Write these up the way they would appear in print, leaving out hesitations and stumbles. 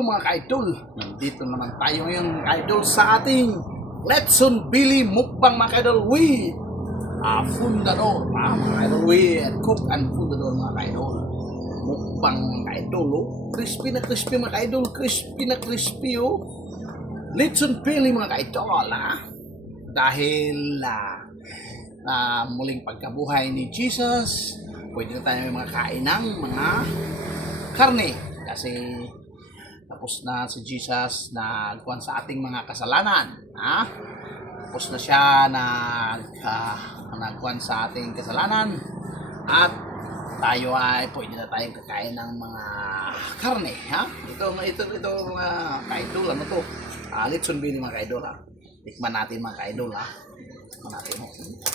po mga ka-idol, nandito naman tayo ngayon ka-idol sa ating Letson Billy Mukbang mga ka-idol with Fundador mga ka-idol with Cook and Fundador mga ka-idol. Mukbang mga ka-idol, crispy na crispy mga ka-idol, crispy na crispy Letson Billy mga ka-idol dahil muling pagkabuhay ni Jesus, pwede na tayo makakain ng mga karne kasi tapos na si Jesus na nagkuhan sa ating mga kasalanan. Tapos na siya na nagkuhan sa ating kasalanan at tayo ay pwede na tayong kakain ng mga karne. Ito mga ka-idol, ano to? Letson Billy mga ka-idol. Tikman natin mga ka-idol. Tikman natin.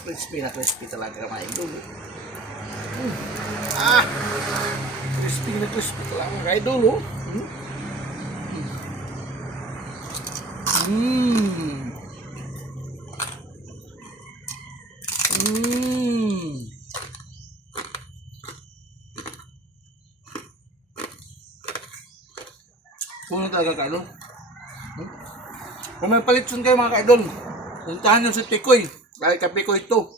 Crispy na crispy talaga mga ka-idol. Crispy na crispy talaga mga ka-idol. Puno talaga ka-idol. Kung may palitson kayo mga ka-idol, puntahan nyo si Pikoy. Dahil ka Pikoy ito.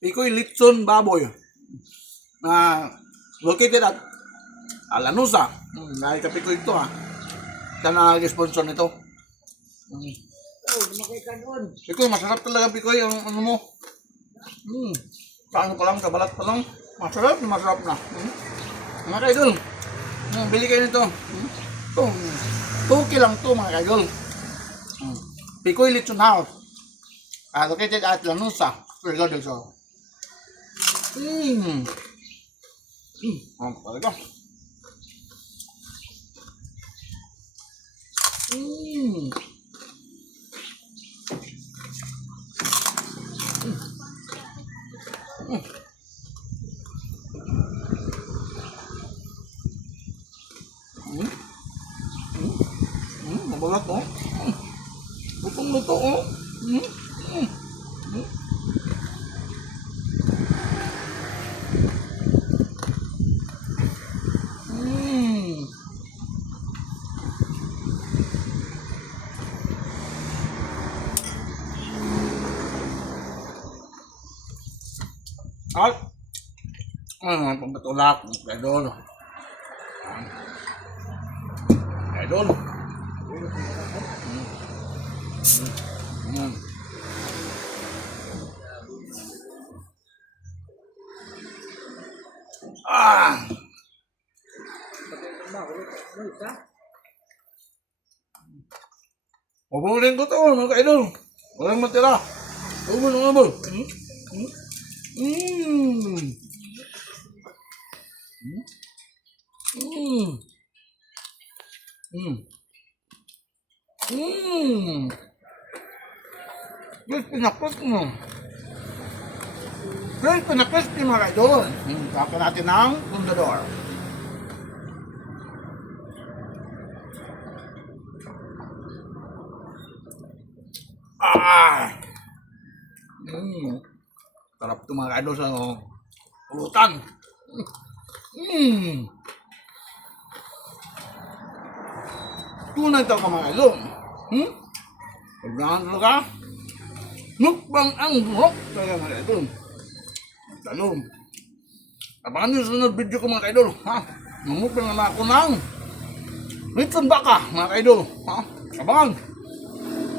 Pikoy Litson Baboy. Na located at Alanusa. Dahil ka Pikoy ito Siya na nag-sponsor nito. Pikoy, masarap talaga Pikoy. Ano mo? Sa ano pa lang, sa balat pa lang. Masarap na. Mga ka-idol, bili kayo nito. 2 lang to mga ka-idol. Pikoy Litson House. Located at Lanusa. Regarding so. Talaga. Mabalat Lutong luto At pagbatulak idol. Ubulin ko to mga ka-idol. Walang matira. Ubul. Crispy na crispy mga ka-idol. Tapos natin ng Fundador. Sarap ito mga ka-idol sa pulutan. Tunay ito mga ka-idol. Pagdahan ka, mukbang ang rock talaga mga ka-idol. Talong. Abangan nyo sa sunod video ko mga ka-idol. Mamukbang naman ako ng Litson Baka mga ka-idol. Abangan.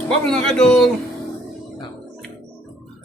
Bye mga ka-idol.